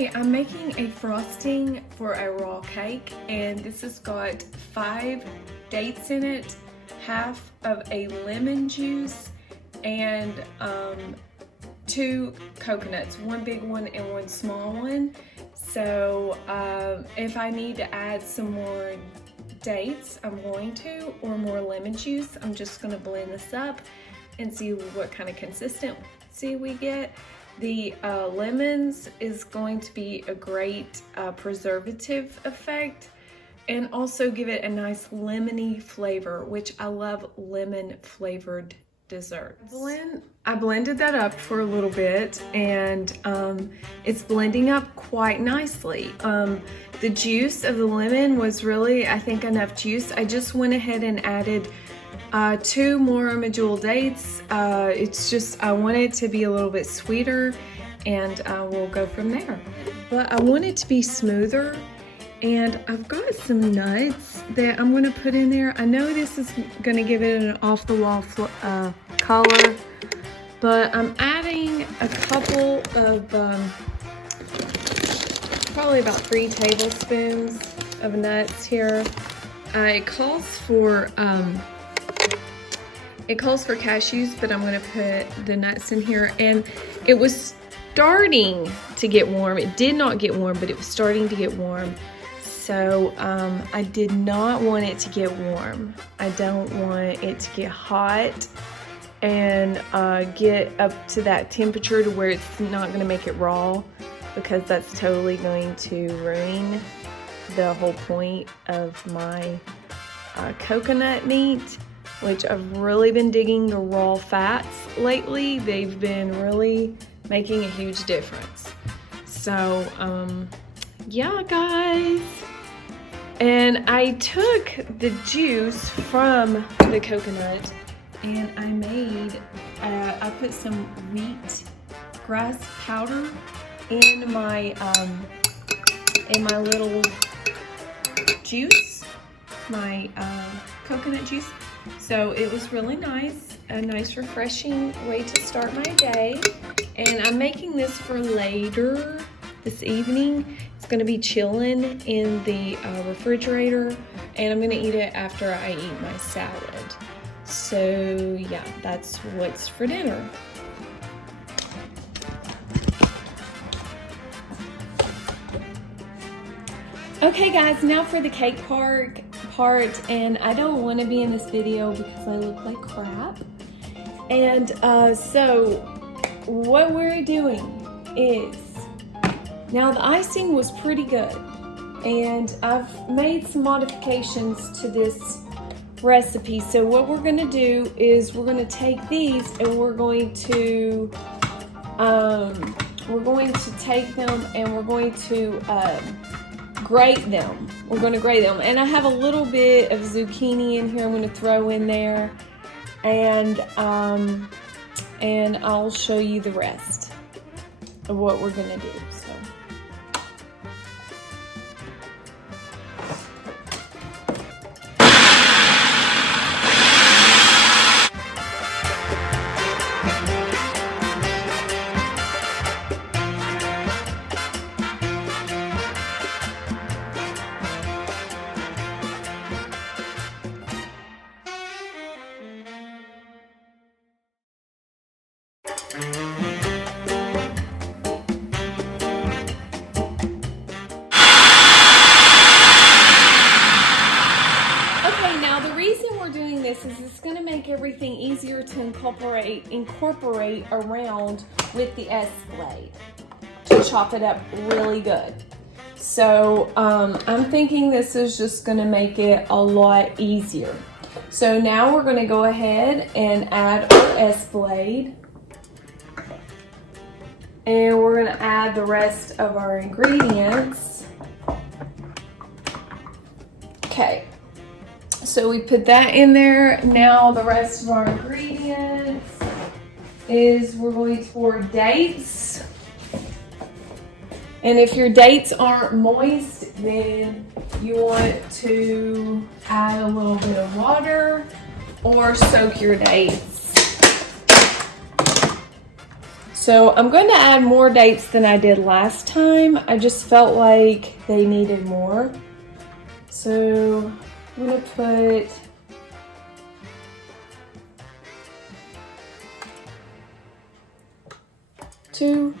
Okay, I'm making a frosting for a raw cake, and this has got 5 dates in it, half of a lemon juice, and 2 coconuts, one big one and one small one. So if I need to add some more dates, I'm going to, or more lemon juice. I'm just going to blend this up and see what kind of consistency we get. The lemons is going to be a great preservative effect and also give it a nice lemony flavor, which I love lemon flavored desserts. I blended that up for a little bit, and it's blending up quite nicely. The juice of the lemon was really, I think, enough juice. I just went ahead and added 2 more medjool dates. It's just, I want it to be a little bit sweeter, and we'll go from there. But I want it to be smoother, and I've got some nuts that I'm going to put in there. I know this is going to give it an off-the-wall color, but I'm adding a couple of, probably about 3 tablespoons of nuts here. It calls for cashews, but I'm gonna put the nuts in here. And it was starting to get warm. It did not get warm, but it was starting to get warm. So I did not want it to get warm. I don't want it to get hot and get up to that temperature to where it's not gonna make it raw, because that's totally going to ruin the whole point of my coconut meat, which I've really been digging the raw fats lately. They've been really making a huge difference. So, yeah, guys. And I took the juice from the coconut and I made, I put some wheat grass powder in my little juice, my coconut juice. So it was really nice, a nice refreshing way to start my day. And I'm making this for later this evening. It's gonna be chilling in the refrigerator, and I'm gonna eat it after I eat my salad. So yeah, that's what's for dinner. Okay guys, now for the cake part, and I don't want to be in this video because I look like crap. And so what we're doing is, now the icing was pretty good, and I've made some modifications to this recipe. So what we're going to do is we're going to take these and we're going to take them and we're going to grate them. We're going to grate them, and I have a little bit of zucchini in here I'm going to throw in there, and I'll show you the rest of what we're going to do. So everything easier to incorporate around with the S-blade to chop it up really good. So I'm thinking this is just going to make it a lot easier. So now we're going to go ahead and add our S-blade, and we're going to add the rest of our ingredients. Okay. So we put that in there. Now the rest of our ingredients is we're going for dates. And if your dates aren't moist, then you want to add a little bit of water or soak your dates. So I'm going to add more dates than I did last time. I just felt like they needed more. So I'm going to put two,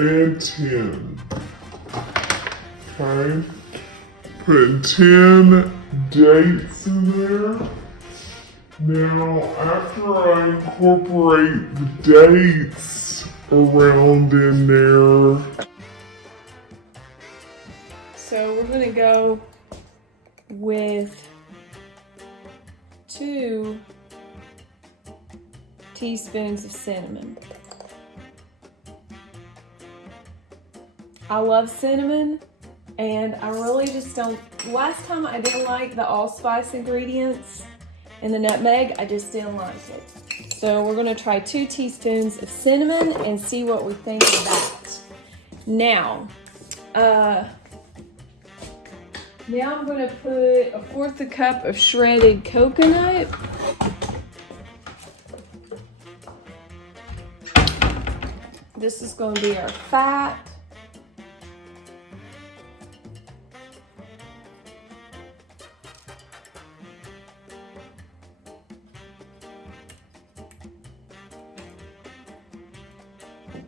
and 10. Okay. Put 10 dates in there. Now, after I incorporate the dates around in there. so we're going to go with 2 teaspoons of cinnamon. I love cinnamon, and I really just don't. Last time I didn't like the allspice ingredients and the nutmeg, I just didn't like it. So we're gonna try 2 teaspoons of cinnamon and see what we think of that. Now I'm gonna put 1/4 cup of shredded coconut. This is gonna be our fat.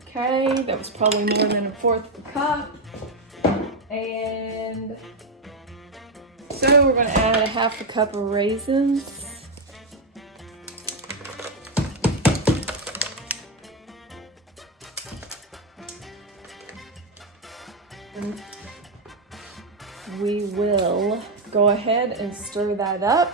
Okay, that was probably more than 1/4 cup. And so we're going to add 1/2 cup of raisins. And we will go ahead and stir that up.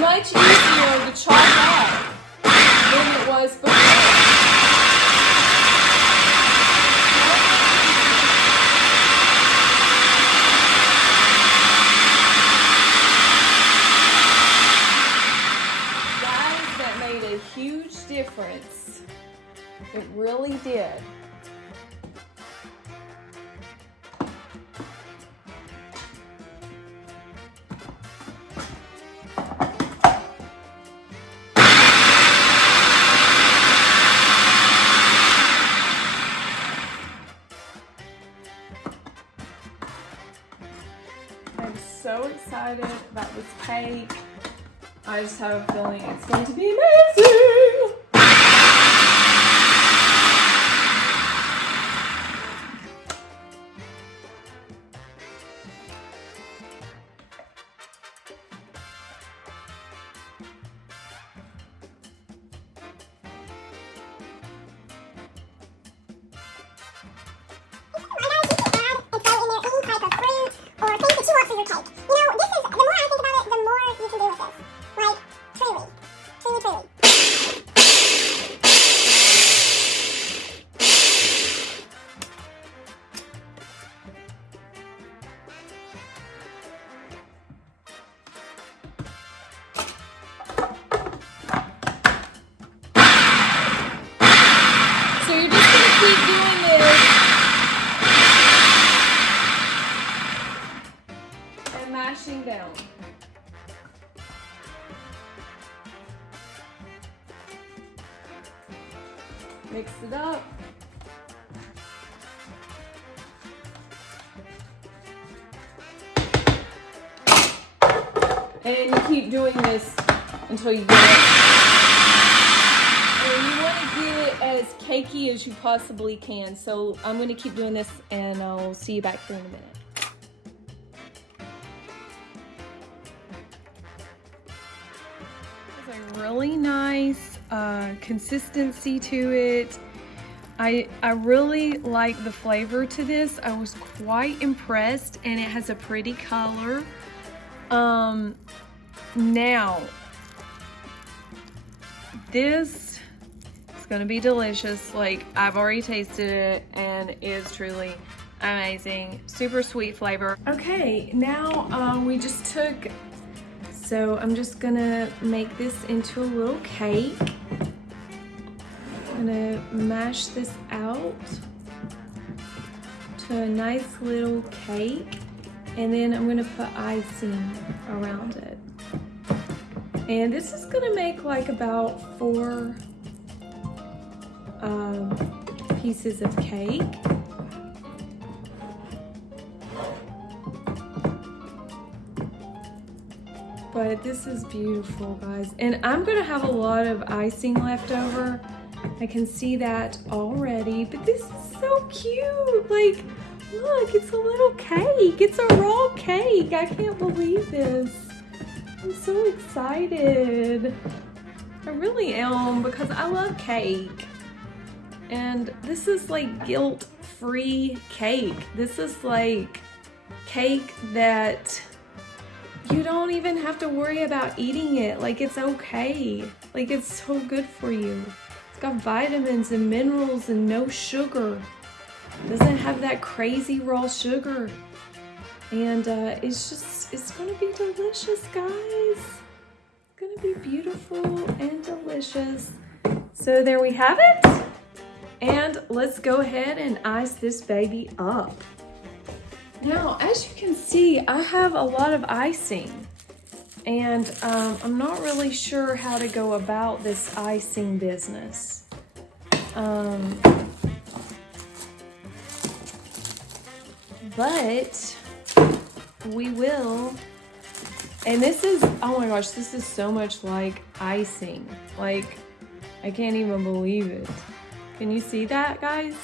Much easier to chop up than it was before. Guys, that made a huge difference. It really did. I'm so excited about this cake. I just have a feeling it's going to be amazing. So you're just going to keep doing this and mashing down. Mix it up. And you keep doing this until you get it. And you want to get it as cakey as you possibly can. So I'm going to keep doing this and I'll see you back here in a minute. This is a really nice consistency to it. I really like the flavor to this. I was quite impressed, and it has a pretty color. Now, this is gonna be delicious. Like, I've already tasted it, and it is truly amazing. Super sweet flavor. Okay, now we just took, so I'm just gonna make this into a little cake. I'm gonna mash this out to a nice little cake, and then I'm gonna put icing around it. And this is gonna make like about 4 pieces of cake. But this is beautiful, guys. And I'm gonna have a lot of icing left over. I can see that already, but this is so cute. Like, look, it's a little cake. It's a raw cake. I can't believe this. I'm so excited. I really am, because I love cake. And this is like guilt-free cake. This is like cake that you don't even have to worry about eating it. Like, it's okay. Like, it's so good for you. It's got vitamins and minerals and no sugar. It doesn't have that crazy raw sugar. And it's gonna be delicious, guys. It's gonna be beautiful and delicious. So there we have it. And let's go ahead and ice this baby up. Now, as you can see, I have a lot of icing, and I'm not really sure how to go about this icing business. But we will. And this is, oh my gosh, this is so much like icing. Like, I can't even believe it. Can you see that, guys?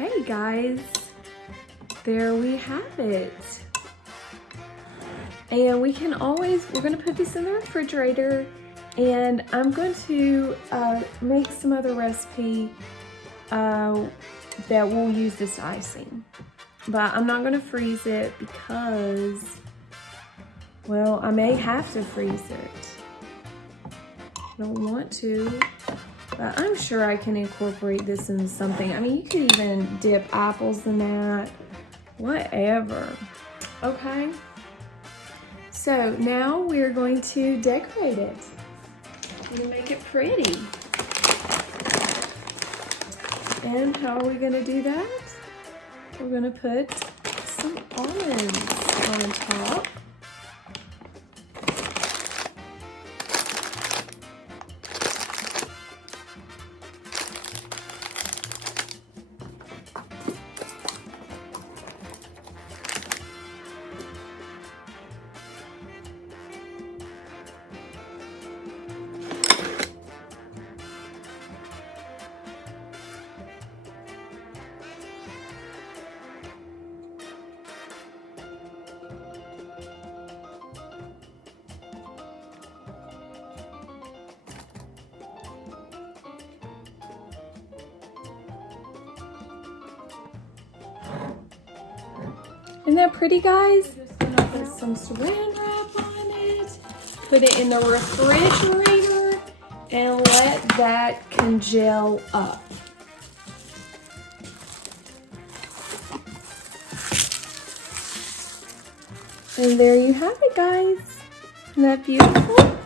Okay, guys, there we have it. And we can always, we're gonna put this in the refrigerator, and I'm going to make some other recipe that will use this icing. But I'm not gonna freeze it because, well, I may have to freeze it. I don't want to. But I'm sure I can incorporate this in something. I mean, you could even dip apples in that, whatever. Okay. So now we're going to decorate it. We're gonna make it pretty. And how are we gonna do that? We're gonna put some almonds on top. Isn't that pretty, guys? Just gonna put some saran wrap on it. put it in the refrigerator and let that congel up. And there you have it, guys. Isn't that beautiful?